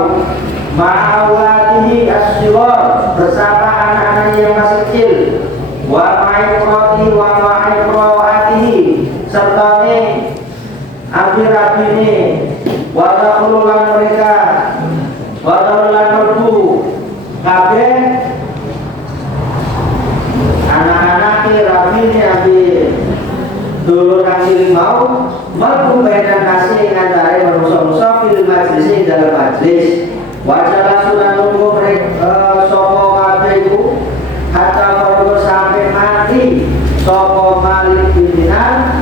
mau ma'awladihi as-sighar bersama anak-anak yang masih kecil, wa ma'ikrati wa ma'ikratihi serta abdi-abdine wa da'ululan mereka wa da'ululan merdu kabeh anak-anak rabine abdi dulur kasih mau merdu badan kasih antara manusia-manusia fil majlis dalam majlis wajalah sunan nunggu mereka sopo kabeh iku hatta kalau sampai mati sopo malik pimpinan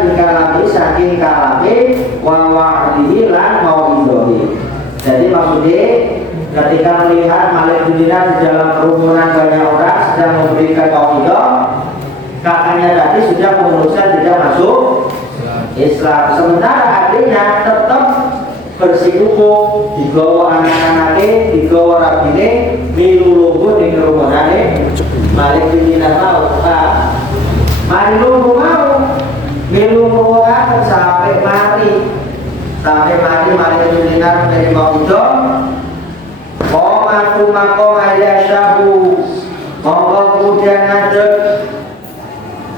hingga lagi saking kalame wa wa'dihi lan mau indohi. Jadi maksudnya ketika melihat malik pimpinan di dalam kerumunan banyak orang sedang memberikan tauhid, kakaknya tadi sudah memutuskan tidak masuk Islam. Sementara adiknya tetap bersikuku digawa anak-anaknya, digawa rabine, miluluhu di kerumunannya malik pimpinan mau mari lugu mau miluluhu akan sampai mari malik pimpinan menjadi mau itu komatu makoma yasyabu monggo kemudian ngadeg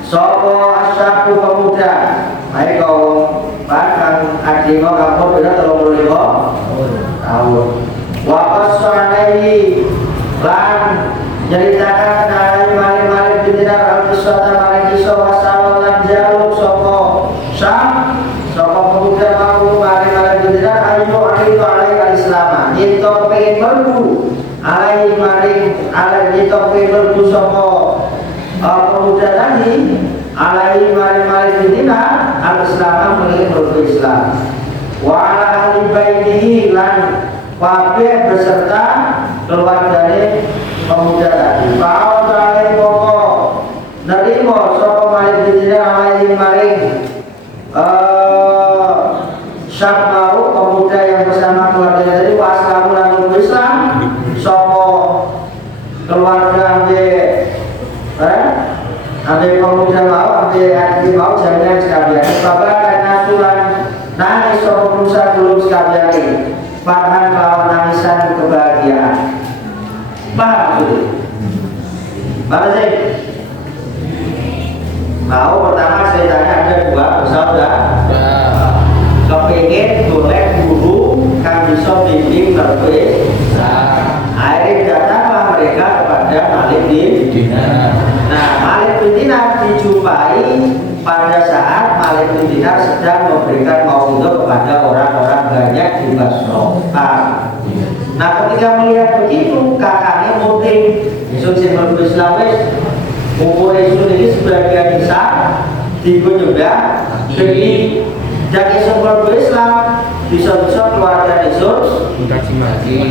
sopo asyabu pemuda ayo kau bahkan adimo kamu benar 35 tahun wapas soalai lan ceritakan malik bintinar al-kiswata malik kiswa wasawal lan jaluk sopo syam sopo pemuda mau malik bintinar ayo itu alai al-islama itu pengen berdu alai itu pengen berdu sopo pemuda tadi alai malik bintinar al-islama mengingat berdu Islam wa ala ahli baitihi lan wabih beserta keluarganya pemuda tadi bau dalai pokok nerimo sopo malik bintinar alai maring syabmaru pemuda yang bersama keluarganya tadi waslamu lan Islam sopo keluarga ambil pemuda mau ambil mau jaminan sekalian bapak dan nasulan nangis sopo perusahaan belum sekalian ini farhan lawan nangisan kebahagiaan paham itu? Mana sih? Mau pertama saya tanya ada dua bersaudara kepingin boleh guru kan bisa bimbing tertulis akhirnya datanglah mereka kepada Malik bin Dinar. Nah Malik bin Dinar dijumpai pada saat Malik bin Dinar sedang memberikan mau'idhah kepada orang-orang banyak di Basra. Nah ketika melihat begitu kakaknya muting Yesus yang berburu Islam umur Yesus ini sebagian besar digo juga jadi dan Yesus berburu Islam bisa-bisa keluarga Yesus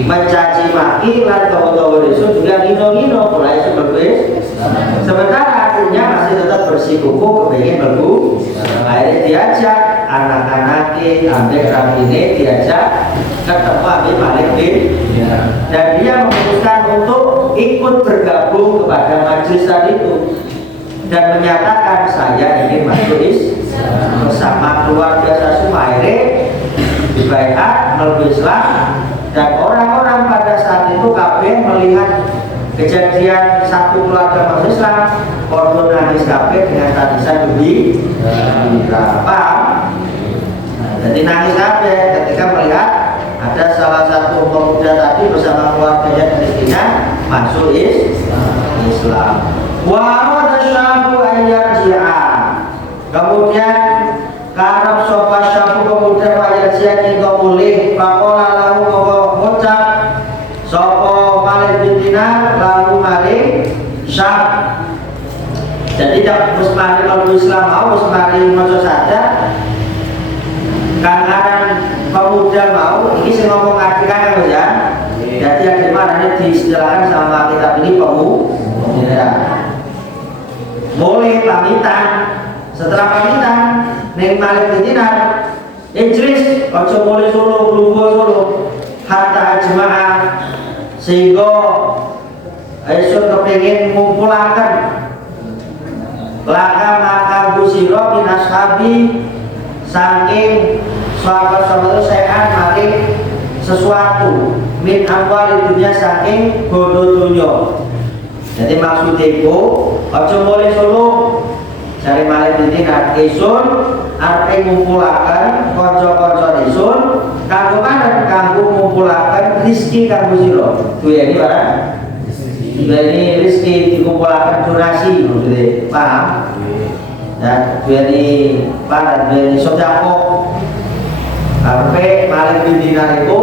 mencaci maki dan tahu-tahu Yesus juga ngino-ngino mulai Yesus berburu sementara akhirnya masih tetap bersikuku kepingin berburu akhirnya diajak anak-anaknya ambil rabine diajak ketemu Abi Malik bin dan dia memutuskan untuk ikut bergabung kepada majelis tadi itu dan menyatakan saya ingin masuk Islam bersama keluarga saya Sumaire dibaiat melalui Islam dan orang-orang pada saat itu kabeh melihat kejadian satu keluarga masuk Islam korban nangis kabeh dengan tangisan lebih paham. Jadi nangis kabeh ketika melihat ada salah satu pemuda tadi bersama keluarganya dan istrinya masuk Islam. Wa arada syabu ayyarji'a. Kemudian karena sopa syabu pemuda ayyarji'a itu mulih faqala lahu mengucap sopo Malik bin Dinar lalu Malik syab. Jadi tak musmari kalau Islam mau musmari maca saja kadang pemuda mau ini saya ngomong artikan kan ya jadi yang dimana diistilahkan sama kitab ini pemuda boleh pamitan setelah pamitan Neng Malik bin Dinar Idris ojo boleh solo lugu solo hatta jemaah sehingga esok kepingin ngumpulakan laka maka busiro bin ashabi saking sahabat-sahabat sehat mari sesuatu min amwali dunia saking bodo dunia. Jadi maksudnya itu aja boleh solo cari malih ini isun arep ngumpulaken kanca-kanca isun kanggo maneh kanggo ngumpulaken rezeki kanggo sira. Duweni barang duweni rezeki dikumpulaken donasi maksudnya paham? Ya, duweni pada duweni sedekah arep malih dinar itu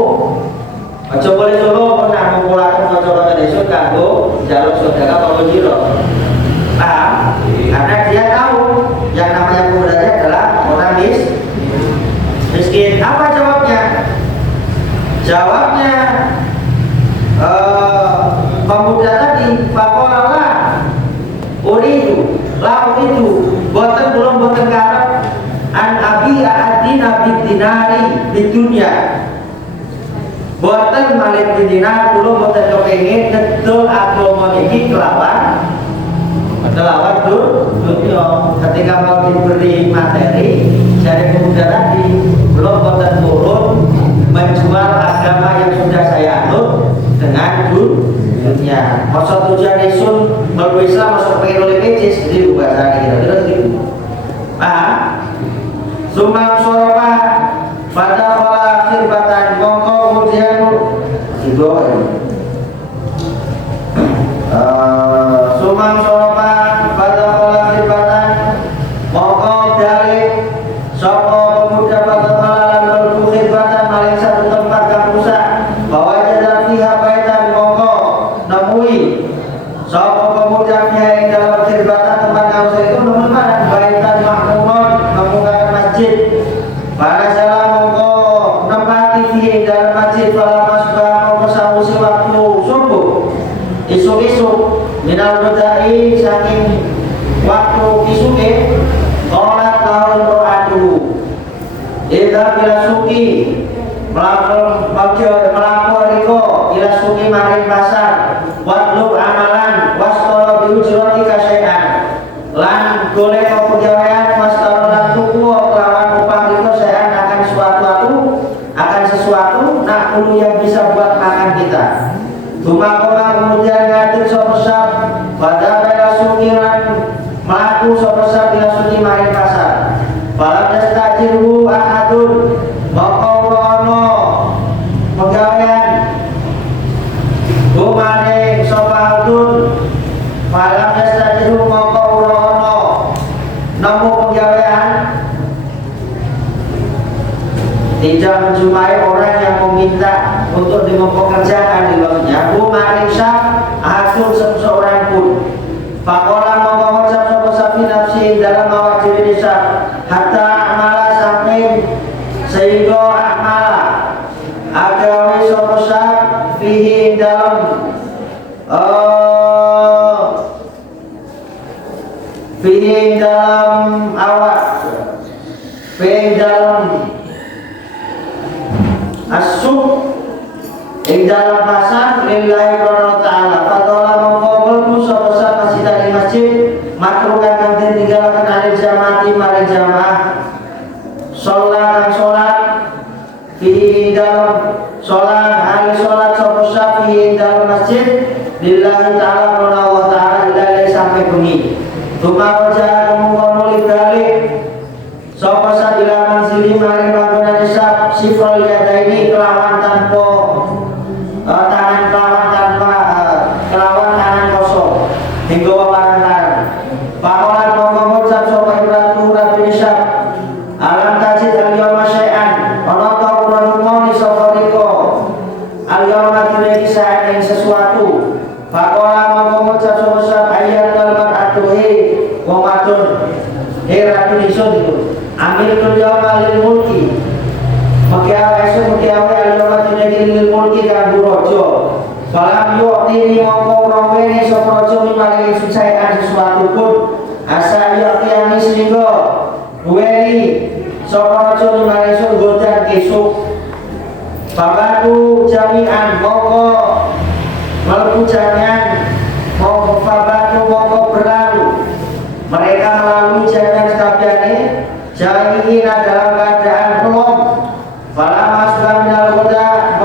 aja boleh solo pernah ngumpulaken kanca-kanca isun kanggo njaluk sedekah kanggo sira. Paham? Karena dia tahu yang namanya pemuda adalah orang miskin. Apa jawabnya? Jawabnya pemuda tadi pakola uridu boten belum boten karep an abi aadin abi dinari di dunia boten malik dinar belum boten kepengin betul agama niki kelawan dunia. Ketika mau diberi materi dari pemuda tadi belum boten turun menjual agama yang sudah saya anut dengan dunia. Maksud tujuan isun mlebu Islam masuk pengen oleh pecis jadi bahasa kira-kira gitu. Paham? Sumang soroba pada kola khirbatan mongko kemudian itu sumang soroba pada kola khirbatan mongko dari sopo pemuda pada kola mlebu khirbatan maling satu tempat kampusah bahwa jadal fiha baitan mongko nemui sopo pemuda yang dalam khirbatan tempat kampusah itu menemukan baitan makmumun memukakan masjid pada salah mongko nempati fiha dalam masjid pada masbah mongko sausi waktu subuh isuk-isuk minal bedai saking waktu isuke kolat tahun ro'adu ida bila suki melapor riko ila suki maring pasar watlub amalan wastoro biujroti kasyayan lan golek pegawean wastoro lan tuku kelawan upah riko sayan akan sesuatu nak dulu yang bisa buat makan kita. Tumakoma kemudian ngatur sopesap pada bela sukiran melaku sopesap bila suki maring pasar pada destajiru ahadun mokorono pegawean kumane sopaldun pada destajiru mokorono nemu pegawean tidak menjumpai orang yang meminta untuk dipekerjakan di bawahnya. Bu Marisa atur seseorang pun. Pakola mongko ngucap sapa sapi nafsi dalam awak diri desa hatta amala sampai sehingga amala agawe sapa sap fihi dalam fihi dalam awak fihi dalam asuk ing dalam pasar lillahi ta'ala fatola mongkobel musa besar masjid dari masjid makrukan kantin tinggalkan alil jamaati mari jamaah sholat fihi dalam sholat alil sholat sobosah fihi dalam masjid lillahi ta'ala Allah ta'ala ilai sampai bunyi tuma wajah kemungkonuli balik sobosah bila mansili mari bangunan isap sifrol yada ini kelawan tanpa kelawan tangan kosong hingga wabaran tangan pakolan mengucap sopa ibratu rabi nisab alam tajid al-yawma syai'an onotau kurangumoni sopa riko al-yawma dinegi syai'an yang sesuatu pakolan mengucap sopa sab ayat kalmat atuhi wamadun rabi nisun itu ambil al-yawma lil mulki Makiawe al-yawma dinegi lil mulki kabu rojo Falam yu'tini mongko rawene sapa raja mimaring susaian sesuatu pun asa yu'tiyani sehingga duweni sapa raja mimaring godan kesuk babatu jami'an mongko mlebu jangan mongko babatu mongko berlalu mereka melalui jangan sekabehane jami'ina dalam keadaan belum falam asbah minal huda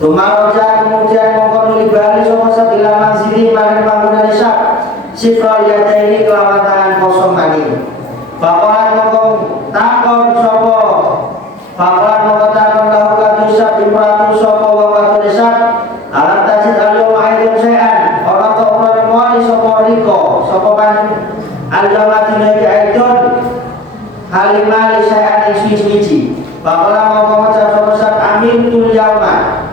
Tumaroja kemudian mongkon libali sapa sabila manzili maring panggonan isap sifra yada ini kelawan tangan kosong maning. Pakolan mongkon takon sapa pakolan mongkon takon lahu katu isap imratu sapa wa katu isap alat tajid alu ma'idun sayan ora to ora moni sapa riko sapa pan al-jamati lagi aidon halimah sayan suci-suci. Pakolan mongkon sapa sab amin tul yauma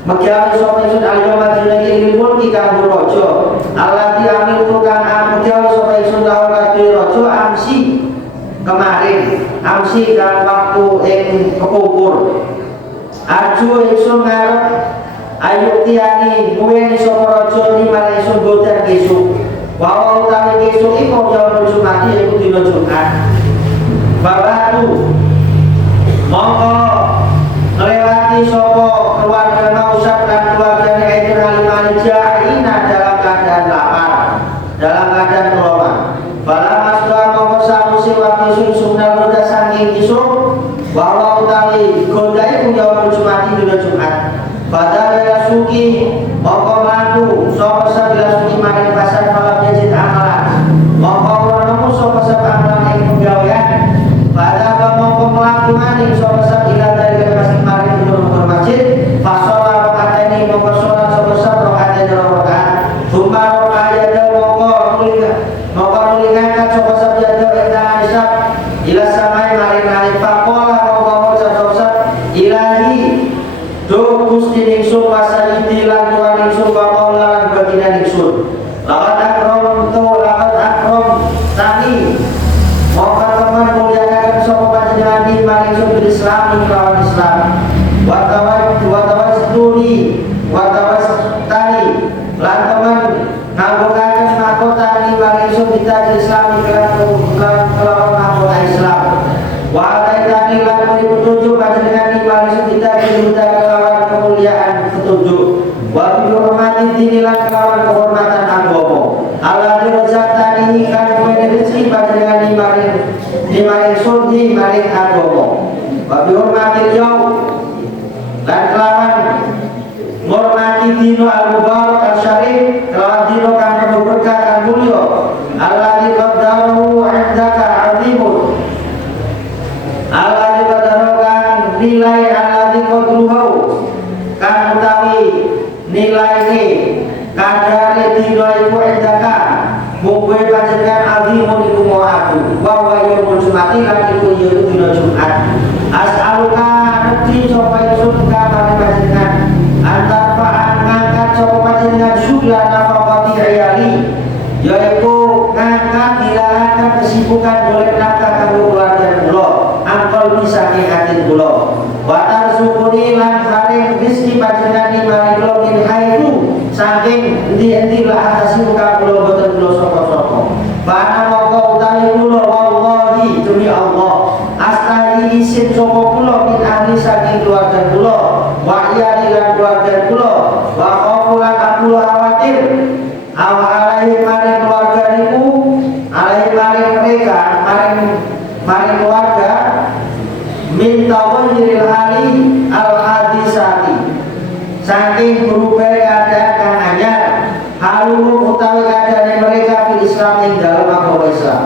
Magiawi sopa isun al-yawma dinagi ilmul ikan burojo Alati amil tukang magiawi sopa isun lahu kadui rojo amsi kemarin amsi kan waktu yang kepungkur Arju isun ngarep ayuk tiani muweni sopa rojo lima isun godan kesuk Wawa utawi kesuk iko yawon jumati iku dino Jumat Babatu mongko melewati sopo keluarga Nausab dan keluarga Aidin Halimah Jaina dalam keadaan lapar, dalam keadaan kelopang. Bala masdoa mongko samusi waktu sun sunal roda saking kisuk bahwa utawi gonda iku yaumul Jumati dina Jumat. Pada bela suki mongko mlaku sapa sabila suki maring pasar malam jajit amalan. Mongko ora nemu sapa amalan ing penggawean. Pada mongko mlaku maning sapa sabila dari pasar maring masjid fasolah rokaat ini mongko sholat sebesar rokaat ini rokaat cuma rokaat ada mongko nulingakan sebesar jadul dengan isap ila samai mari pakola mongko sebesar ilahi do gusti ningsun wasa itilan tuan ningsun pakola lan baginda ningsun lawat akrom tani mongko teman muliakan sopa panjenengan di maring sul Islam lawan Islam watawas tani lan teman ngabokaken mahkota ni maring kita Islam kelawan mahkota Islam wa taitani lan muni petunjuk panjenengan ni maring kita kelawan kemuliaan petunjuk wa bi hormati dinilan kelawan kehormatan agama Allah direzaqani kan rezeki panjenengan ni maring surgi maring agama wa bi hormati yaum dan kelawan ngormati dino al-mubarak al-syarif kelawan dino kan penuh berkah kan mulia Allah diqaddaruhu indaka azimun Allah diqaddarukan nilai Allah diqadruhu kan utawi nilai ini kadari dino iku indaka mungkwe panjenengan azimun iku mu'abu wa yaumul Jumati lan iku dino Jumat as'aluka ngerti sopa isun kamari panjenengan antar fa'an ngangkat sopa panjenengan syugla nafakati ayali yaitu ngangkat hilangkan kesibukan boleh nafkah kanggo keluarga kula angkol bisa ngingatin kula watar sukuni lan haring rizki panjenengan di mari kula min haitu saking endi-endi lah atas muka kula boten kula sapa-sapa bana mongko utawi kula wallahi demi Allah astahi isin sopo kula min ahli saking keluarga kula wa iyali lan keluarga kula wa khawfulan aku khawatir alaihi maring keluarga niku alaihi maring mereka maring keluarga min tawajiril hali al hadisati saking berubah keadaan kang anyar halu utawi keadaan mereka fil Islam ing dalam agama Islam.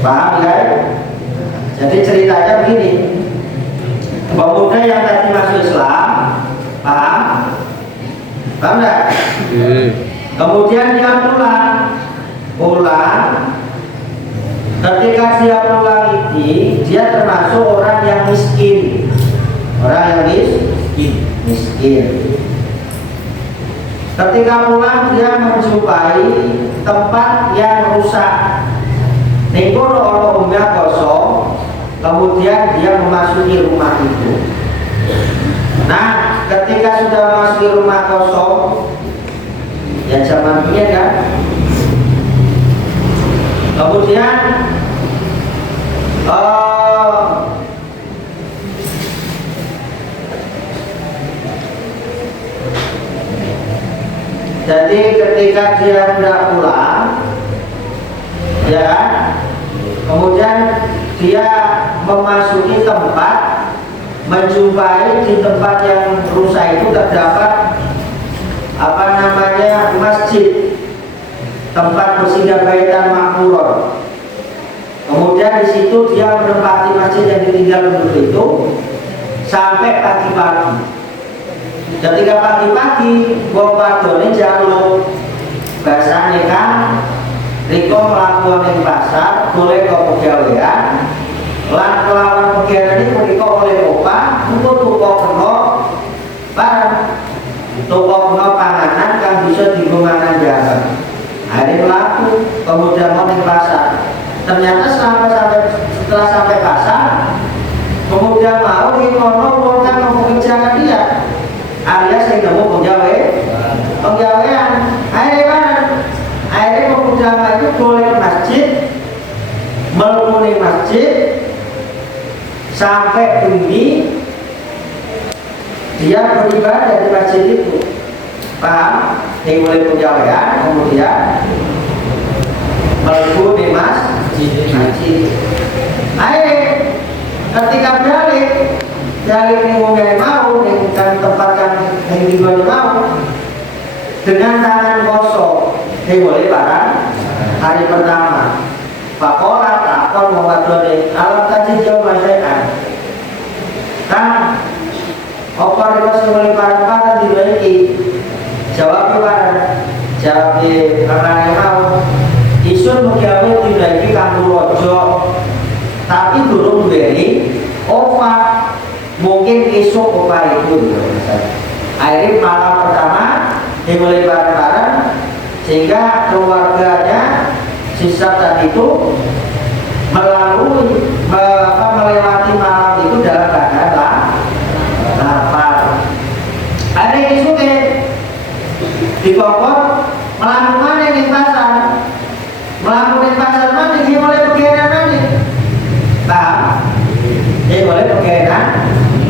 Paham ya? Jadi ceritanya begini, pemuda yang tadi masuk Islam, paham? Paham enggak? Kemudian dia pulang. Ketika dia pulang ini, dia termasuk orang yang miskin. Orang yang miskin. Ketika pulang dia menjumpai tempat yang rusak. Nikono ono omnya kosong, kemudian dia memasuki rumah itu. Nah, ketika sudah memasuki rumah kosong, ya zaman ini kan. Kemudian jadi ketika dia hendak pulang, ya kan, kemudian dia memasuki tempat menjumpai di tempat yang rusak itu terdapat masjid, tempat bersinggah baitan makmurun. Kemudian di situ dia menempati masjid yang ditinggal penduduk itu sampai pagi-pagi. Ketika pagi-pagi, wong wadone njaluk bahasane kan riko mlaku ning pasar golek pegawean lan kelawan pegawean iki riko oleh opah untuk tuku kena barang tuku kena panganan kang bisa dienggo mangan jalan. Akhirnya mlaku kemudian mau ning pasar. Ternyata setelah sampai pasar kemudian mau di kono wong kang mempekerjakan dia alias yang nemu penggawean. Akhirnya pemuda itu boleh masjid, melumuni masjid sampai bunyi dia beribadah di masjid itu. Paham? Yang boleh penggawean kemudian melumuni masjid. Akhirnya ketika balik yang mau dengan tempat yang dibuat mau dengan tangan kosong boleh barang hari pertama pakola takon mewadone alam tadi jauh masyarakat kan opar itu boleh barang-barang dibaiki jawabnya barang jawabnya karena yang mau isun menggawe dibaiki kampung rojo tapi belum beri opa mungkin esok opa itu akhirnya malam pertama dimulai bareng-bareng sehingga keluarganya sisa tadi itu melewati malam itu dalam keadaan lapar. Akhirnya esok di Bogor melakukan yang pasar mana dia mulai pegeran mana paham? Dia boleh pegeran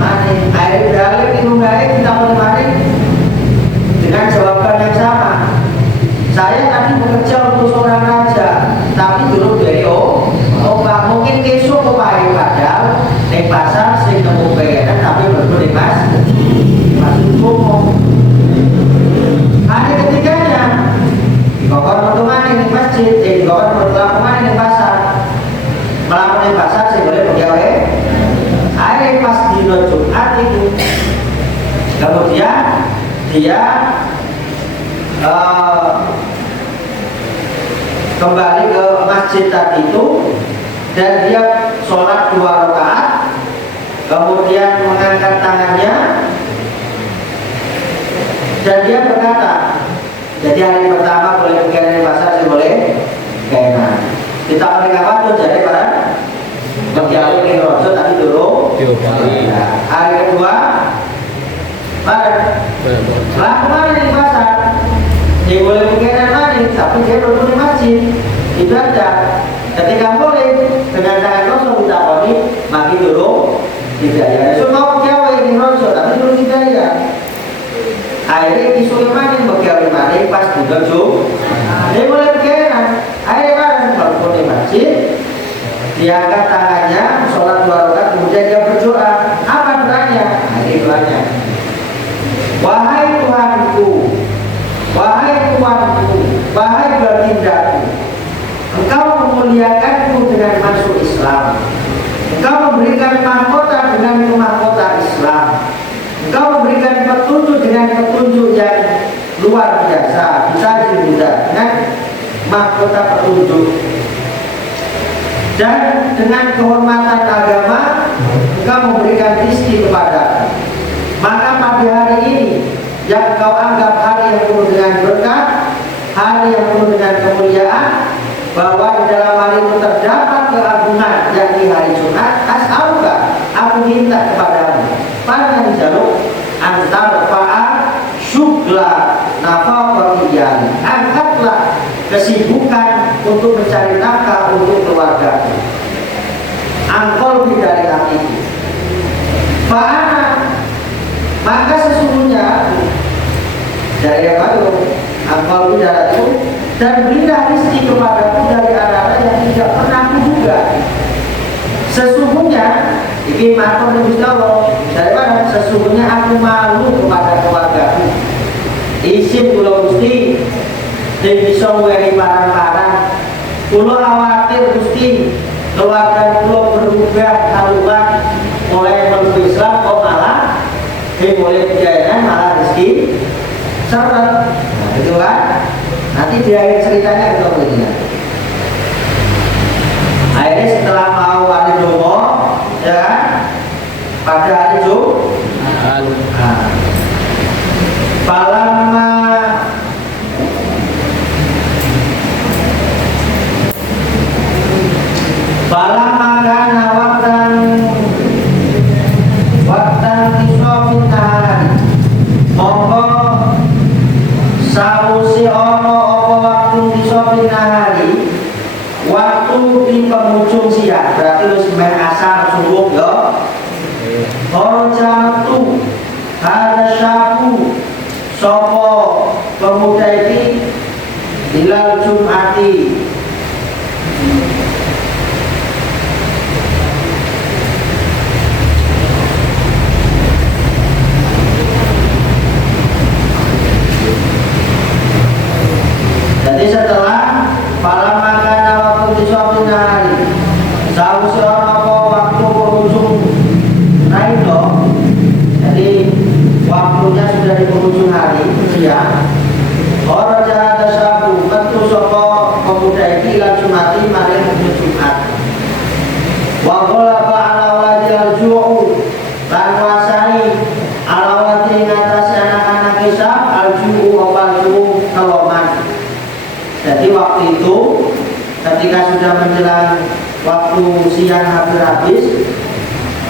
mana air balik minum air kita mulai mari dengan jawaban yang sama. Saya tadi bekerja untuk seorang raja tapi dulu dari opah mungkin besok opah padahal di pasar sering nemu pegeran tapi baru di masuk umum. Hari ketiganya Bogor pertemuan di masjid, Bogor pertemuan di pasar melakukan di pasar sih boleh pegawai. Akhirnya pas di Jumat itu kemudian dia kembali ke masjid tadi itu dan dia sholat 2 rakaat kemudian mengangkat tangannya dan dia berkata jadi hari pertama boleh pegawai di pasar sih boleh kena kita mereka apa jadi para pegawai di rojo tadi dulu hari kedua melakukan di pasar dia boleh pikiran lagi tapi dia duduk di masjid ibadah ketika boleh dengan tangan kosong ditakoni maki dulu tidak ya semua pegawai di rojo tapi dulu tidak ya akhirnya disuruh maning pegawai maning pas di rojo dia boleh pikiran akhirnya bareng melakukan di masjid diangkat tangannya sholat 2 rakaat kemudian dia berdoa apa doanya? Ini doanya wahai Tuhanku, wahai Tuhanku, wahai bagindaku, Engkau memuliakanku dengan masuk Islam, Engkau memberikan mahkota dengan mahkota Islam, Engkau memberikan petunjuk dengan petunjuk yang luar biasa, bisa dimudah dengan mahkota petunjuk, dan dengan kehormatan agama Engkau memberikan rezeki kepadaku. Maka pada hari ini yang kau anggap hari yang penuh dengan berkah, hari yang penuh dengan kemuliaan, bahwa di dalam hari itu terdapat keagungan yakni hari Jumat, as'aluka, aku minta kepadamu pada jaluk antar fa'a syugla nafaqatiyani, angkatlah kesibukan untuk mencari nafkah untuk keluarga, angkol dari hatiku fa'ana, maka sesungguhnya dari yang baru angkol bidara itu dan berilah rezeki kepadaku dari anak-anak yang tidak pernah aku juga. Sesungguhnya ini makhluk Nabi Allah dari mana? Sesungguhnya aku malu kepada keluargaku. Isim kula Gusti sing bisa ngwehi parang-parang. Kula khawatir Gusti keluarga kula berubah haluan mulai mlebu Islam kok malah mulai kejadian malah rezeki seret. Nah, itu kan nanti di akhir ceritanya kita begini. Akhirnya setelah mau hari Jumat, ya kan? Pada hari Jumat, Falamma kana waqtan tisofin nahari, mongko sawise ana apa waktu tisofin nahari, waktu di penghujung siang, berarti wis meh asar subuh ya. Horjatu ada syaku sopo pemuda ini hilal Jum'ati jadi setelah malam makan waktu disuapin hari sahur apa waktu penghujung naik dong. Jadi waktunya sudah di penghujung hari siang. Orang jahat sabu tentu sopo pemuda ini langsung mati maring Jumat. Wakola ala wajib al-ju'u lan wasai ala wajib ngatasi anak-anak kisah al-ju'u wal-ju'u keloman. Jadi waktu itu ketika sudah menjelang waktu siang hampir habis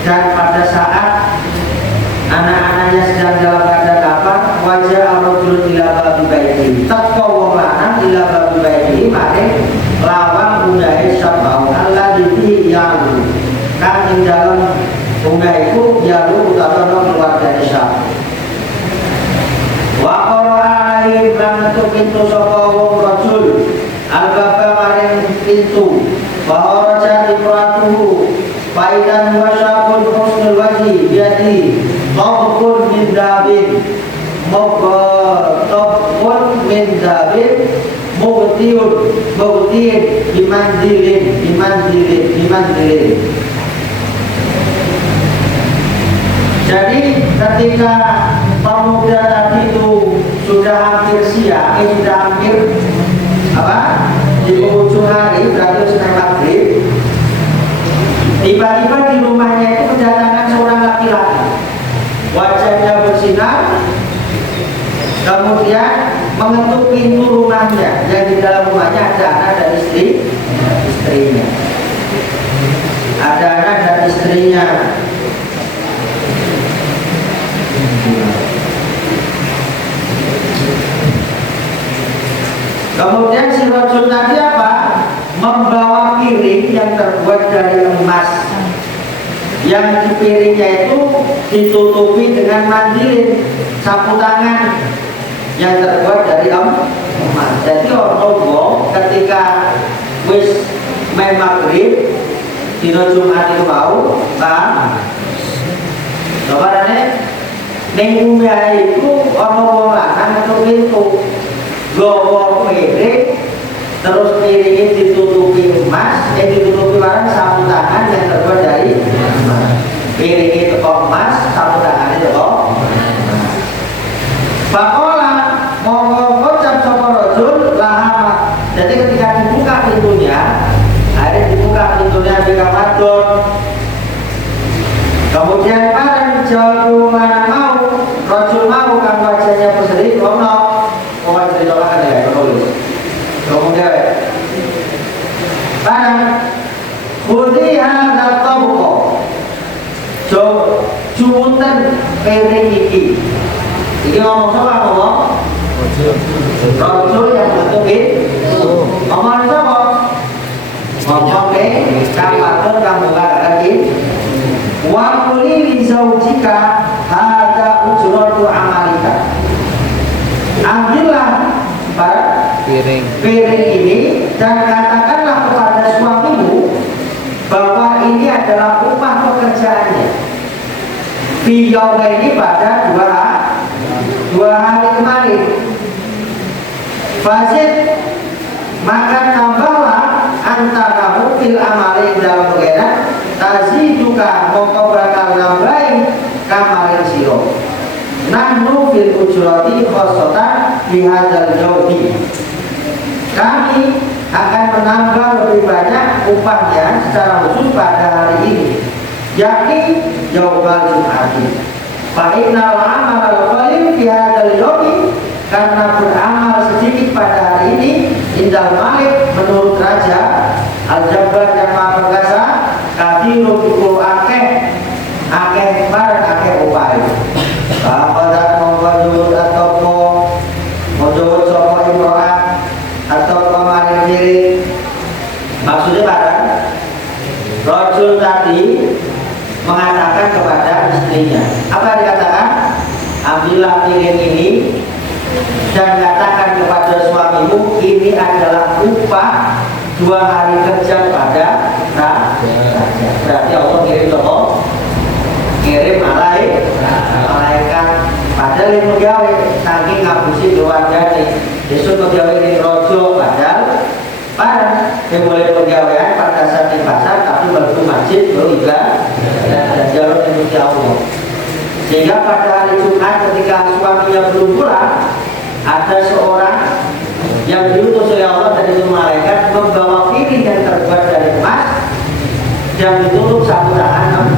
dan pada saat anak-anaknya sedang dalam keadaan lapar, wajah ar-rajul ila babi baiti. Taqwa wong lanang ila babi baiti maring lawang bundahe syabau alladzi yalu. Kang ing dalem bundahe iku yalu utawa keluargane syabau. Wa qara'ai bantu pintu sapa wong rajul al-baba maring pintu. Wa raja imratuhu faidan wa syabun husnul wajhi biadi taqul min dabin taqul min dabin mubtiun bimanzilin. Jadi ketika pemuda tadi itu sudah hampir siang, sudah hampir di penghujung hari, berarti sudah maghrib. Tiba-tiba di rumahnya itu kedatangan seorang laki-laki, wajahnya bersinar, kemudian mengetuk pintu rumahnya. Yang di dalam rumahnya ada anak dan istrinya. Ada anak dan istrinya. Kemudian si rajul tadi apa? Membawa piring yang terbuat dari emas. Yang di piringnya itu ditutupi dengan mandilin, sapu tangan yang terbuat dari emas. Jadi orang ketika wis main maghrib dino Jumat itu mau, kan? Soalnya minggu itu orang lanang itu pintu gowo piring, terus piringnya ditutupi emas, ditutupi barang sapu tangan yang terbuat dari emas. Piring itu emas, sapu tangan itu Pakola mau kocap sama rojul lahama. Jadi ketika dibuka pintunya, ada dibuka pintunya di kamar don. Kemudian barang jauh mana mau, rojul mau kan wajahnya berseri, kono, pokoknya ceritakan ya, penulis. Kemudian barang Budiha dan Tobuko Jumuten piring iki. Iki ngomong siapa ngomong? Rojul yang bentukin. Ngomong siapa? Ngomong ke kamarun kamu lagi. Wa quli li zaujika hada ujratu amalika. Ambillah piring ini dan katakanlah kepada suamimu bahwa ini adalah pekerjaannya. Video ini pada dua hari kemarin. Fasid, maka tambahlah antara fil amali dalam pengenan taziduka moko bakal nambahin kamarin siro. Nahnu fil ujrati khosotan bihadal jauhi. Kami akan menambah lebih banyak upahnya secara khusus pada hari ini, yakni yaumul Jum'ati. Fa innal amal al-qalil fi hadzal yawmi, karena beramal sedikit pada hari ini indal malik menurut raja al-jabbar yang maha perkasa kathirun iku akeh barang akeh upaya. Pada mengwajud atau mojowot sopo imro'ah atau kemarin diri, maksudnya pada Rasul tadi mengatakan kepada istrinya, apa yang dikatakan? Ambillah piring ini dan katakan kepada suamimu, ini adalah upah 2 hari kerja pada raja. Berarti Allah kirim apa? Kirim malaikat. Padahal yang pegawai saking ngapusi keluarga nih. Yesus pegawai ini rojo, padahal yang boleh pegawaian pada saat di pasar, tapi baru masjid, baru ibadah dan jalur yang Allah. Sehingga pada hari Jumat ketika suaminya belum pulang, ada seorang yang diutus oleh Allah dari itu malaikat membawa piring yang terbuat dari emas yang ditutup satu tangan emas.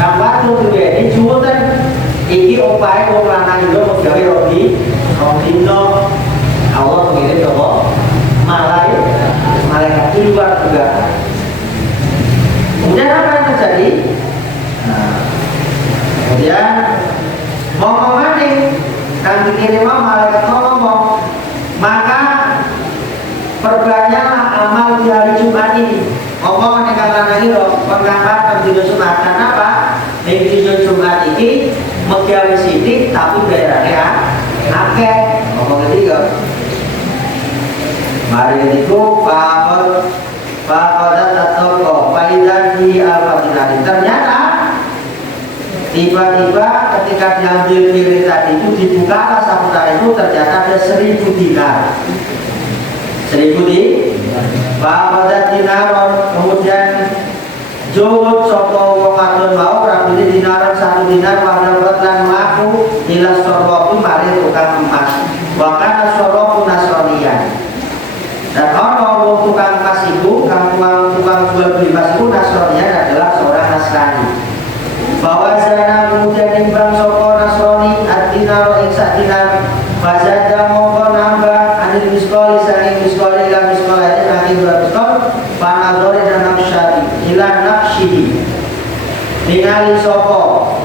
Gambar itu ini jutaan iki opai wong lanang itu mau gawe roti no Allah mengirim ke malaikat di luar juga. Kemudian apa yang terjadi? Kemudian ngomong maning kan dikirim malaikat ngomong, maka perbanyaklah amal di hari Jumat ini. Ngomong dengan lanang itu penggambar di Jumat. Kenapa? Di Jumat ini megawe sidik tapi daerahnya akeh. Ngomong ketiga. Mari itu Pakodat atau Faidan di Al-Fatihah. Ternyata tiba-tiba ketika diambil piring tadi itu dibuka saputar itu ternyata ada 1000 dinar. 1000 Pakodat dinaron. Kemudian Jowot sopo wong adon mau rabine dinaron 1 dinar wadabat lan maku ila sorwoku mari tukang emas. Wakana sorwoku nasronian. Dan orang tukang emas itu, tukang jual beli emas itu Nasronian adalah seorang Nasrani. Bahwa zana kemudian nimbang soko Nasroni ad-dinar iksa dinar, fazada mongko nambah anil miskoli saking miskoli ila miskoli saking dua miskol, panadori dan nafsyadi ila nafsyihi. Ningali soko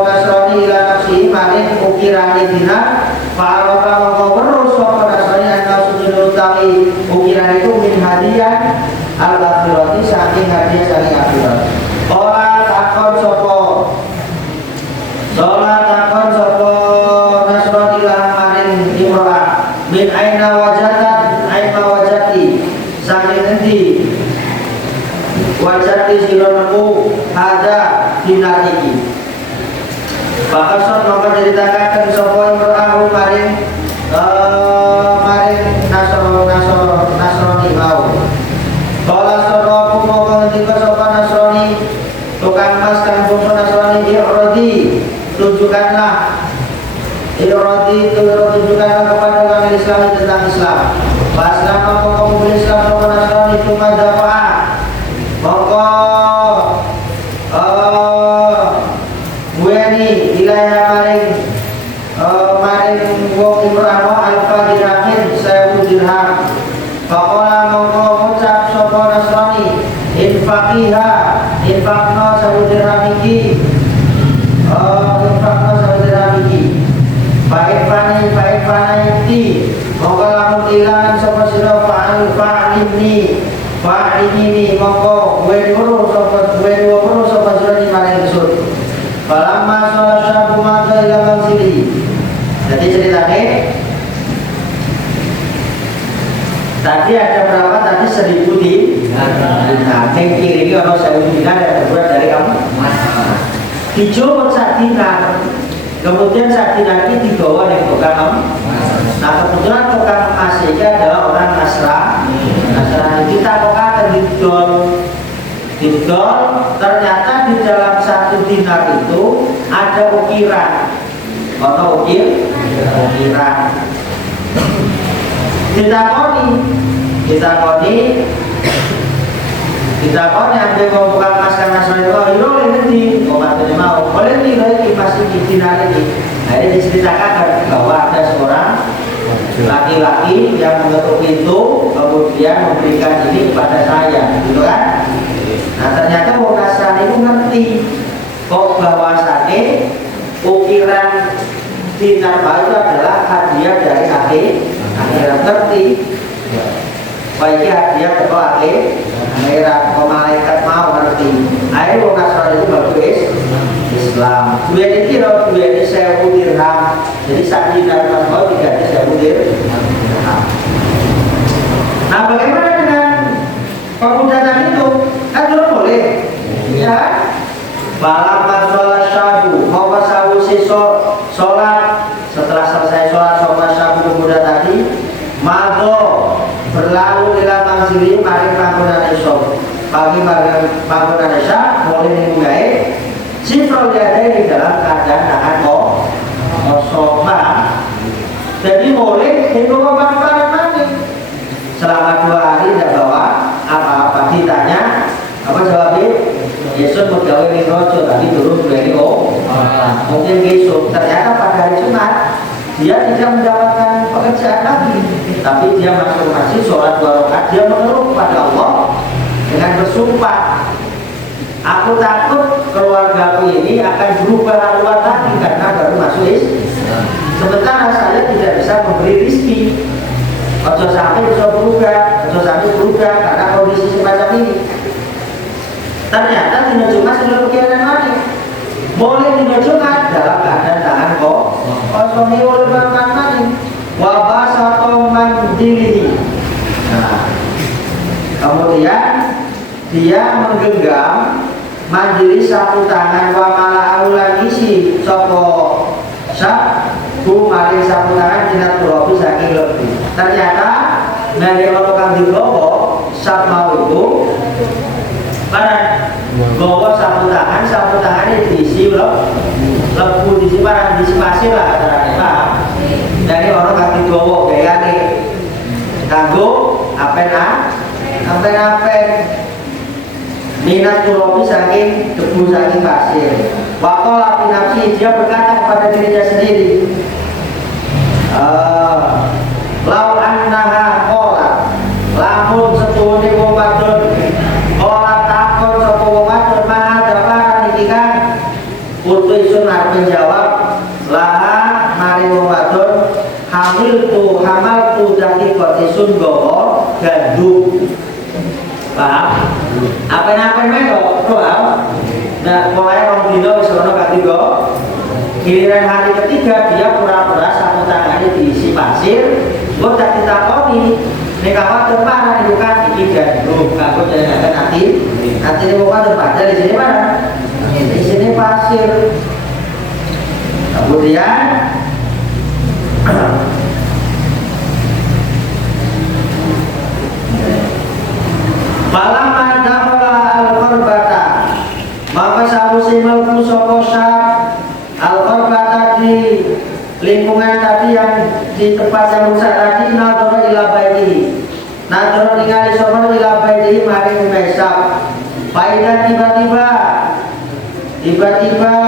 Nasroni ila nafsyihi maring ukirane dinar. Para mongko weruh sapa Nasrani ana sujud utawi ukiran itu min hadiah al-akhirati saking hadiah saking akhirat. Ora takon sapa Nasrani lah maring imro'ah min aina wajati saking endi wajati sironaku ada dinar iki. Bakasot maka ceritakan sapa imro'ahu maring Nasrani mau. Kala soroku maka ngendika sapa Nasrani tukang emas kang bangsa Nasrani irodi tunjukkanlah kepada orang Islam tentang Islam. Paslah maka kaum Islam sapa Nasrani itu madafa maka weni wilayah maring wong imrano alfa dirhamin 1000 dirham. Faqala mongko ngucap sapa Nasrani infaqno 1000 dirham iki. Baik fani iki mongko lamun ilangan sapa sira fa'ini mongko weni weru sapa sira maring kesut. Falamma sholat syabu mata ila mansili. Jadi ceritanya tadi ada berapa tadi 1000 dinar. Nah, yang kiri ini orang sewu dinar yang terbuat dari kamu dijumut sak dinar, kemudian sak dinar ini dibawa dari tukang kamu. Nah kebetulan tukang aslinya adalah orang Nasrani. Kita akan didol, ternyata di dalam satu dinar itu ada ukiran. Ukiran. Ditakoni ambil mau buka maskan Nasrani itu, oh ini di, katanya mau, boleh nih lagi pasti di dinar ini. Nah ini diceritakan bahwa ada seorang laki-laki yang mengetuk pintu kemudian memberikan ini kepada saya, gitu kan? Nah ternyata orang Nasrani itu ngerti kok bahwasannya ukiran dinar itu adalah hadiah dari akhirat, ngerti? Baiknya hadiah ke akhirat, malaikat mau ngerti. Akhirnya orang Nasrani itu bagus Islam. Dua ini sewu dirham. Jadi saat dinar mau diganti sewu dirham. Nah bagaimana dengan pemudahan itu? Kan dulu boleh, ya. Balapan sholat syabu, mau sabu sholat. Setelah selesai sholat syabu pemuda tadi, mado berlalu di lapang sini mari panggonan esok. Pagi panggonan esok mulai dimulai. Sifrol ada di dalam keadaan tangan kosong. Jadi boleh itu barang mati. Selama 2 hari tidak bawa apa-apa. Ditanya apa jawabnya? Yesus pegawai di rojo tadi turun dari mungkin besok. Ternyata pada hari Jumat dia tidak mendapatkan pekerjaan lagi, tapi dia masuk masjid sholat 2 rakaat. Dia mengeluh kepada Allah dengan bersumpah, aku takut keluargaku ini akan berubah haluan lagi karena baru masuk Islam. Sementara saya tidak bisa memberi rezeki. Ojo sampai bisa berubah karena kondisi semacam ini. Ternyata dino Jumat sebelum pikiran mati. Boleh dino Jumat dalam keadaan tangan kosong oleh barang mati. Wabah satu mandiri. Nah, kemudian dia menggenggam mandiri satu tangan wa mala'u lan isi sapa sabu mari satu tangan dinat robi saking lebih. Ternyata dari orang kang digowo sak mau itu barang gowo satu tangan ini diisi lebu diisi barang diisi pasir lah kata-kata. Dari orang kang digowo gayane kanggo apen minat turobi saking debu saking pasir. Wakola binafsi, dia berkata kepada dirinya sendiri, lau annaha kola lamun setune wong wadon ora takon sapa wong wadon maha daparan iki kan putu isun arep menjawab laha mari wong wadon hamal tu dadi kok isun gowo gandum. Paham? Apa-apa melo, doa. Nah, mulai orang dino wis ono katiga. Giliran hari ketiga dia pura-pura satu tangannya diisi pasir. Kok tak ditakoni, nek awak depan niku kan iki gandum, kanggo jenengan nanti niku kan depan di sini mana? Di sini pasir. Kemudian malam ada pola al-korbata maka sabusi melku soposat al-korbata di lingkungan tadi yang di tempat yang rusak tadi nadoro ilabaidi nadoro ningali sopo ilabaidi mari umesap faidah tiba-tiba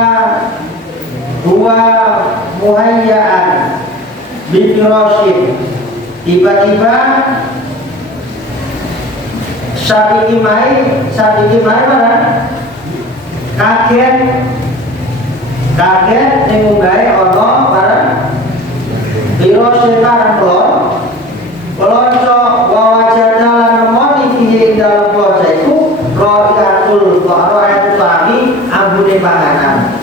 dua muhayyaan bibiroshin tiba-tiba Sabiki mai mana? Kaget nengungai ono barang biro sekarang pelonco wawajana lan nemoni fihi dalam pelonco itu ro'iatul ro'iatul lagi ambune panganan.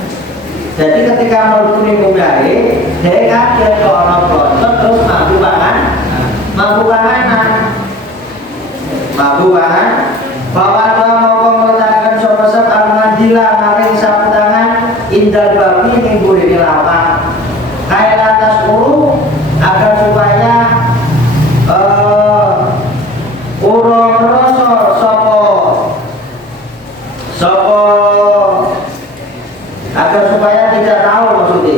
Jadi ketika mau nengungai dia kaget ke ono pelonco terus mampu panganan. bahwa dua mongko meletakkan sapa sab al-mandila maring sapu tangan indal babi ning burine lapak kae atas uru agar supaya urung rasa sapa agar supaya tidak tahu maksudnya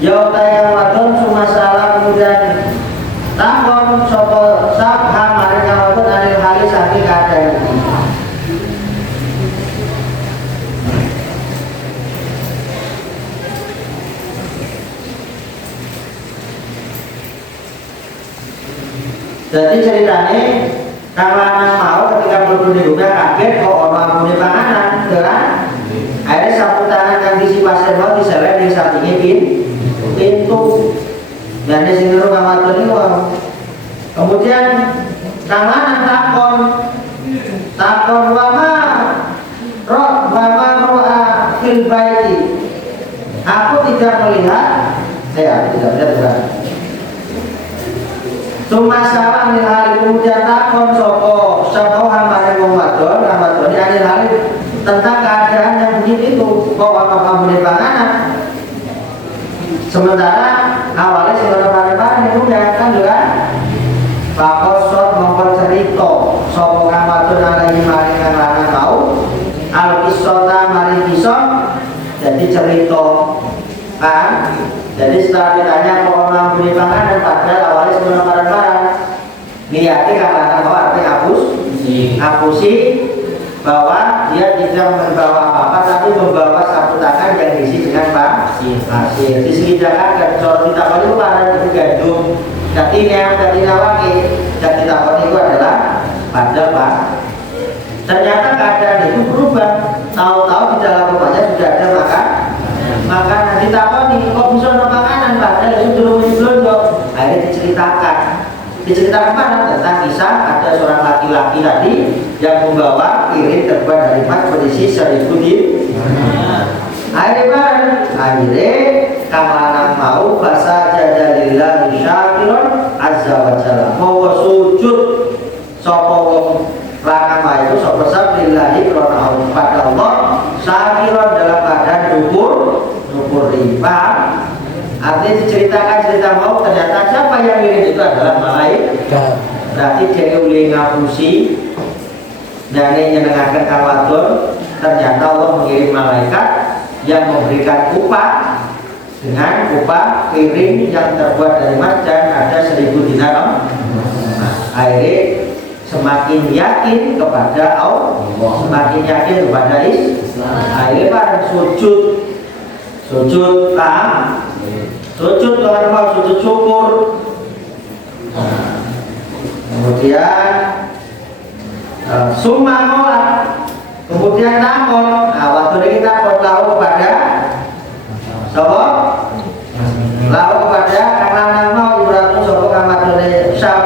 ya yang wadon sumasalah kemudian takon sapa sabha maring wadon anil hali saking keadaan iki. Jadi ceritanya kalau anak mau ketika berbunuh juga kaget kok orang punya panganan kan akhirnya sapu tangan yang diisi pasien mau diselain di sampingnya pintu dan di sini rumah waktu ini kemudian kawanan takon wama ro'a fil baiti aku tidak melihat saya tidak melihat cuma salah anil hali kemudian takon sopo hamare wong wadon ini anil hali tentang keadaan yang begitu itu kok apa kamu di panganan sementara awalnya sebenarnya bareng itu kan juga pakosot mongkon cerita sopo kang wadon alaihi maring kang lanang mau al-qissota maring kisah jadi cerita kan. Jadi setelah ditanya kok orang beli panganan padahal awalnya sebelum barang-barang niatnya karena mau artinya ngapusi bahwa dia tidak membawa apa-apa tapi membawa sapu tangan yang diisi dengan pasir. Di sekitarkan kalau ditakon itu pada itu gandum jadi nawaki dan ditakon itu adalah padahal Pak. Ternyata keadaan itu berubah. Tahu-tahu di dalam rumahnya sudah ada makanan ditakoni kok bisa ada makanan padahal itu belum akhirnya diceritakan mana tentang kisah ada seorang laki-laki tadi yang membawa piring terbuat dari emas berisi 1000 akhirnya kang lanang mau basa jadalillah syakiron azza wa jalla mau sujud sapa wong lanang itu sapa sabillahi krana pada Allah syakiron dalam keadaan syukur riba artinya diceritakan cerita mau ternyata siapa yang ngirim itu adalah malaikat berarti dia boleh ngapusi dan nyenengkan kang wadon ternyata Allah mengirim malaikat yang memberikan upah dengan upah piring yang terbuat dari emas dan ada 1000 dinar. Akhirnya semakin yakin kepada Allah semakin yakin kepada Islam akhirnya pada sujud paham? Sujud kalau mau sujud syukur. Kemudian summa nolak. Kemudian takon. Waktu ini kita tahu kepada sapa? Lalu kepada kang lanang mau ibratu sapa kang wadone syab.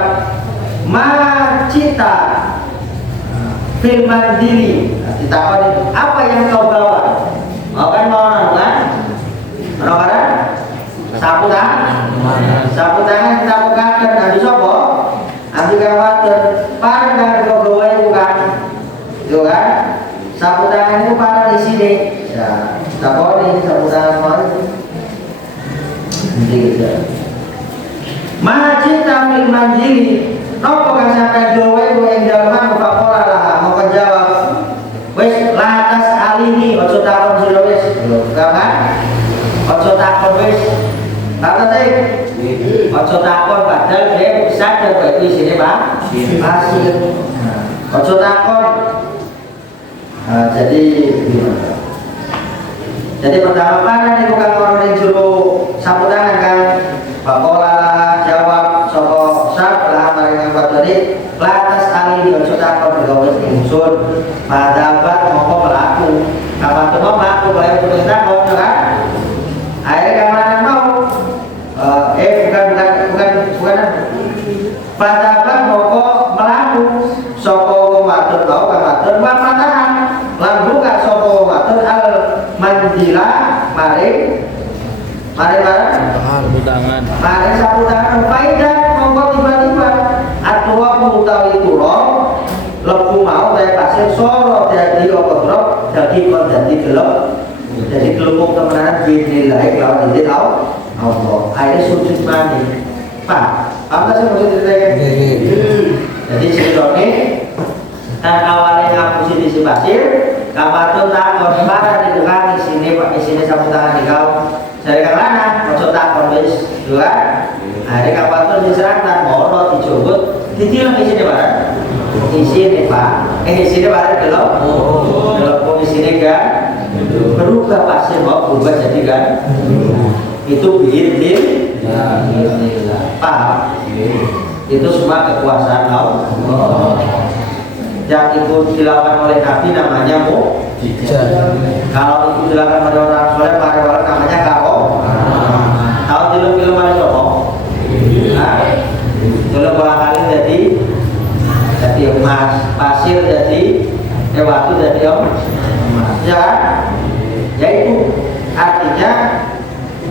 Macita fil mandili. Ditakoni, apa yang kau bawa? Oh kan mau kan? Orang-orang sapu tangan kita bukakan habis apa? Habis kawasan parang kau bawa itu kan? Itu kan? Sapu tangan itu parang di sini. Ya, sapu tangan mana? Ini gitu. Majid tamil mandiri. Nopo kan sampai bawa itu yang dalam mukapola lah. Mau jawab. Wes latas alini. Ojo takon sudah wes. Kan? Ojo takon wis. Kata teh. Ojo takon padahal dia bisa dapat di sini, Pak. Pasir. Ojo takon. Jadi gimana? Jadi pertama pada nih bukan orang yang juru sapu tangan kan. Bakola jawab soko sab lah maring wadone latas ali ojo takon gawe unsur padabat moko melaku. Kapan tuh mau melaku bae perintah kok kan? Akhirnya kemana mau bukan padaban moko melaku soko wadon mau kan wadon matahan lan buka soko wadon al mandila mari sapu tangan faidah mongko tiba-tiba atwa utawi kula lebu mau kaya pasir daging kon dadi gelem. Jadi kelupuk temenan bismillah lawan izin Allah. Akhirnya sujud mani. Pak, apa sih maksud ceritanya? Jadi ceritanya kan awalnya ngapusi di si pasir, kapatun takon para di dekat di sini sapu tangan di kau. Dari karena maksud takon wis dua. Akhirnya kapatun diserahkan moro dicubut, ditilang di sini barang. Di sini Pak, di sini barang kalau di sini kan. Berubah pasir mau berubah jadi kan itu biidin paham itu semua kekuasaan Allah yang itu dilakukan oleh Nabi namanya kalau itu dilakukan oleh orang soleh pada orang namanya karo tahu film-film ada sopo kalau barangkali jadi emas pasir jadi waktu jadi ya, yaitu artinya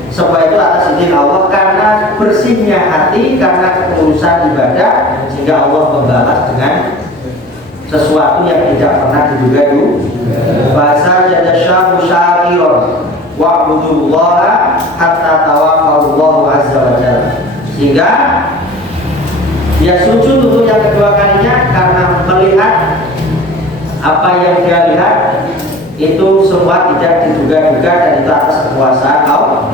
semua itu atas izin Allah karena bersihnya hati karena ketulusan ibadah sehingga Allah membalas dengan sesuatu yang tidak pernah diduga dulu. Bahasa jadasyahu syakiron wa'budullaha hatta tawafallahu azza wa jalla sehingga dia sujud untuk yang kedua kalinya karena melihat apa yang dia lihat itu semua tidak diduga-duga dan itu atas kekuasaan Allah.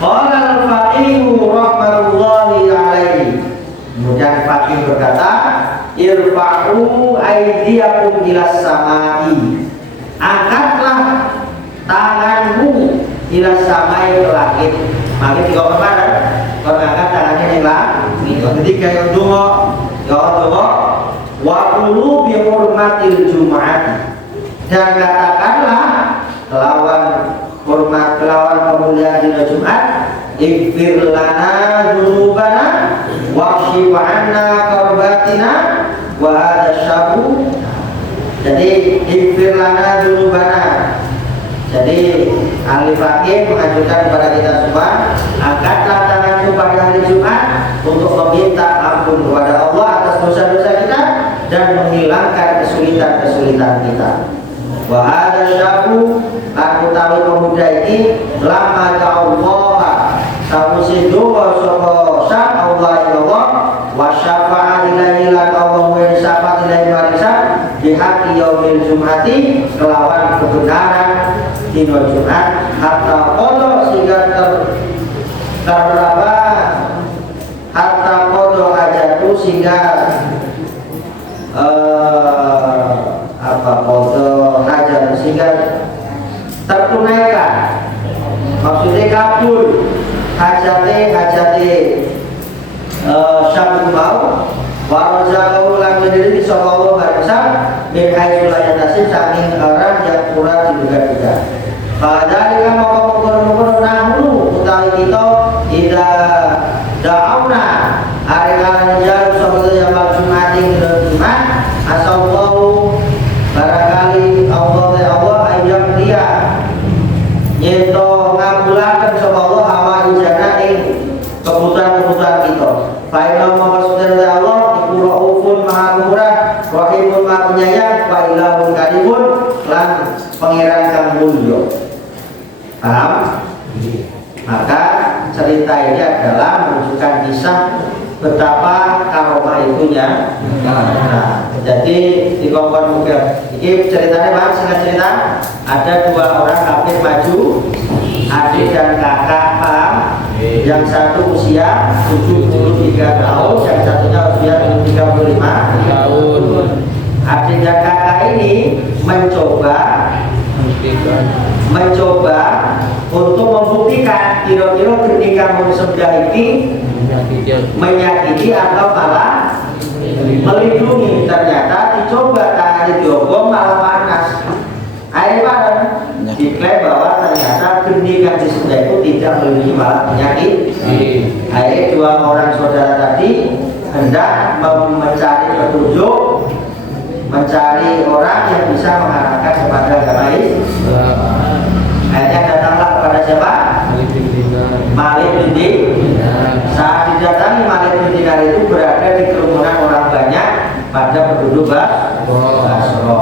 Qala al-faqihu rahmatullahi alaihi. Kemudian faqih berkata, irfa'u aydiyakum ilas samai. Angkatlah tanganmu ilas samai ke langit. Maka tiga kemarin, kalau angkat tangannya ke langit. Ketika yang dungo, wa qulu bi hurmatil jumu'ati. Dan katakanlah kelawan hormat kelawan kemuliaan di Jumat ighfir lana dzunubana waghfir 'anna karbatina wa hadza syabu. Jadi ighfir lana dzunubana. Jadi ahli fakih mengajukan kepada kita semua angkatlah tanganmu pada hari Jumat untuk meminta ampun kepada Allah atas dosa-dosa kita dan menghilangkan kesulitan-kesulitan kita. Wa hadza syabu aku tahu pemuda ini lama Allah samusi doa sapa sa Allah Allah wa syafa'a ilaihi la Allah wa syafa'a ilaihi marisa di hati yaumil jumati kelawan kebenaran dina Jumat hatta qada sehingga terberapa hatta qada hajatu sehingga qada hajat sehingga tertunaikan maksudnya kabul hajate syabut mau warozakahu lan diri sallallahu alaihi wasallam min haitsu la yatasib saking orang yang kurang diduga-duga. Padahal mau mengkono nahnu utawi kita ida da'auna ari-ari jalu sabda yang Jumat ing Jumat asallahu barangkali Allah ayam dia nyeto ngabulaken sapa Allah hawa ijana ing kebutuhan-kebutuhan kita. Fa'ila maksudnya Allah iku raufun maha murah rahimun maha penyayang wa ilahun karimun lan pangeran kang mulya. Paham? Maka cerita ini adalah menunjukkan kisah betapa karomah itunya. Nah, jadi di kompon juga ini ceritanya Pak, singkat cerita ada dua orang kafir maju, adik dan kakak Pak. Yang satu usia 73 tahun, yang satunya usia 35 tahun. Adik dan kakak ini mencoba untuk membuktikan kira-kira ketika memsedah ini menyakiti atau malah melindungi. Ternyata dicoba tangannya diobong malah panas. Akhirnya diklaim bahwa ternyata ketika disedah itu tidak melindungi malah menyakiti. Akhirnya dua orang saudara tadi hendak mencari petunjuk, mencari orang yang bisa mengarahkan kepada agama Islam. Akhirnya datanglah kepada siapa? Malik bin Dinar. Saat didatangi Malik bin Dinar itu berada di kerumunan orang banyak pada penduduk Basra.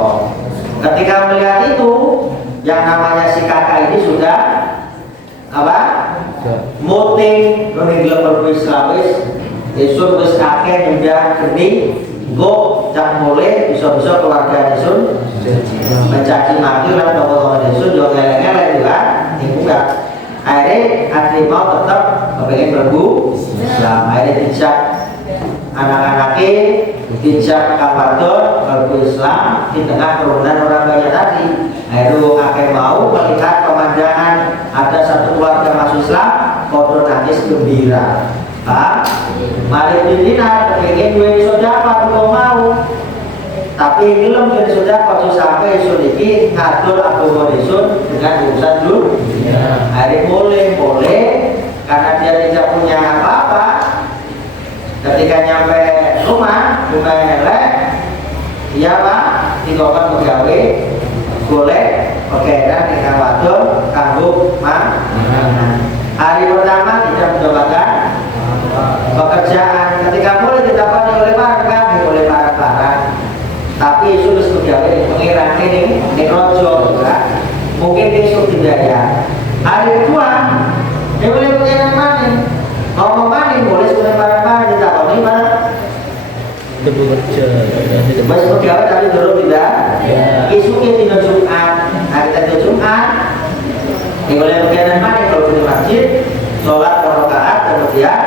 Ketika Ketika melihat itu, yang namanya si kakak ini sudah apa? Muting dari gelem Islamis, isun wis kakek sudah gede, go cak mulai bisa-bisa keluarga isun mencaci maki lah teman-teman isun juga ngeleng-ngeleng juga, itu enggak. Akhirnya Adri mau tetap kepengen berbu Islam. Akhirnya dijak anak-anaknya, dijak kapadon berbu Islam di tengah kerumunan orang banyak tadi. Akhirnya kakek mau melihat pemandangan ada satu keluarga masuk Islam, kodoh nangis gembira. Malik bin Dinar kepengen duit sodako belum mau, tapi belum jadi sodako sampai isun ini ngatur agama isun dengan urusan dulu. Hari boleh karena dia tidak punya apa-apa. Ketika nyampe rumah elek, dia pak dikokon pegawai boleh pakaian dengan wadon kanggo hari pertama tidak mendapatkan pekerjaan. Ketika mulai didapati oleh para oleh para tapi sudah pegawai pengiran ini rojo juga mungkin besok tidak ya. Hari kedua dia boleh pengiran mana ngomong mana boleh sudah para ditakoni mana bekerja masih pegawai tapi dulu tidak isunya tidak Jumat. Hari tadi Jumat dia boleh pengiran mana kalau di masjid sholat rakaat kemudian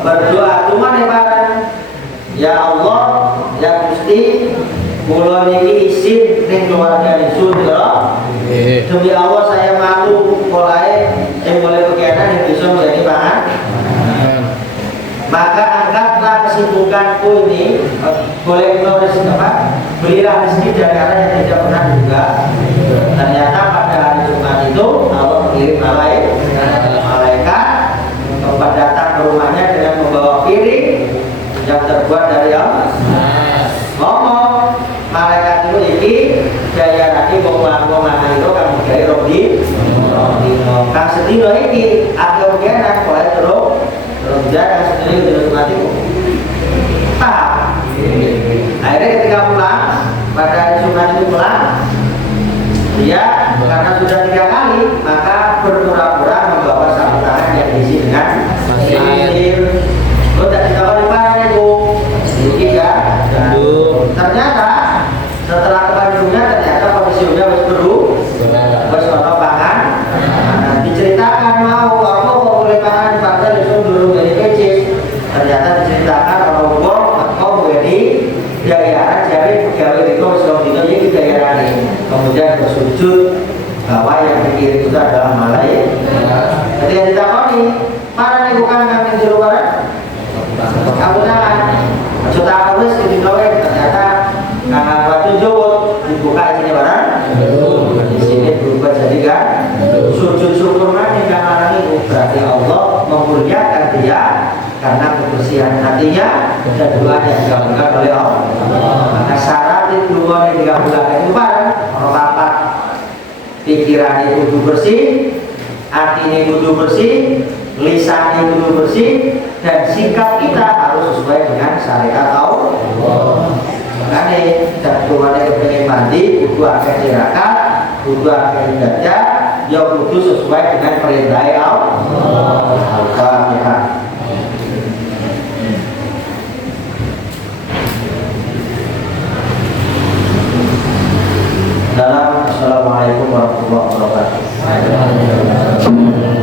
berdoa cuma nih bareng ya Allah ya Gusti kula niki izin ning keluarga isun ya demi Allah saya malu mulai boleh berkenan yang bisa menjadi bahan maka angkatlah kesibukanku ini boleh menulis apa belilah rezeki dari arah yang tidak pernah juga. Ternyata pada hari Jumat itu Allah mengirim malaikat tempat datang ke rumahnya dengan membawa piring yang terbuat dari emas. Ngomong malaikat itu iki daya nanti ngomong-ngomong itu kamu dari Rodi kang sedino iki ada bagian mulai terus jangan sedino terus mati akhirnya ketika pulang pada hari Jumat itu pulang dia karena sudah 3 kali maka berpura-pura membawa sarung tangan yang diisi dengan pasir. Lo tak dikawal di mana itu? Tiga. Ternyata setelah ke Bandungnya ternyata kondisi udah harus ono pangan. Diceritakan mau apa boleh pangan pada disuruh dulu dari PC. Ternyata diceritakan kalau bor kau boleh daerah jadi pegawai itu sudah jadi daerah ini. Kemudian bersujud bahwa yang dikirim itu adalah malaikat. Ketika ditakoni, mana nih bukan kami juru barat? Kamu jangan coba tulis di bawah ternyata karena batu jauh dibuka ini barang. Di sini berubah jadi kan sujud syukur nanti karena ini berarti Allah memuliakan dia karena kebersihan hatinya dan doa yang dikabulkan oleh Allah. Maka syarat itu dua yang dikabulkan itu barang apa pikiran itu kudu bersih, hati ini kudu bersih, lisan ini kudu bersih, dan sikap kita harus sesuai dengan syariat Allah. Makanya dan keluarnya kepengen mandi, kudu akan tirakat, kudu akan ibadah, ya kudu sesuai dengan perintah Allah. Alhamdulillah. Assalamualaikum warahmatullahi wabarakatuh.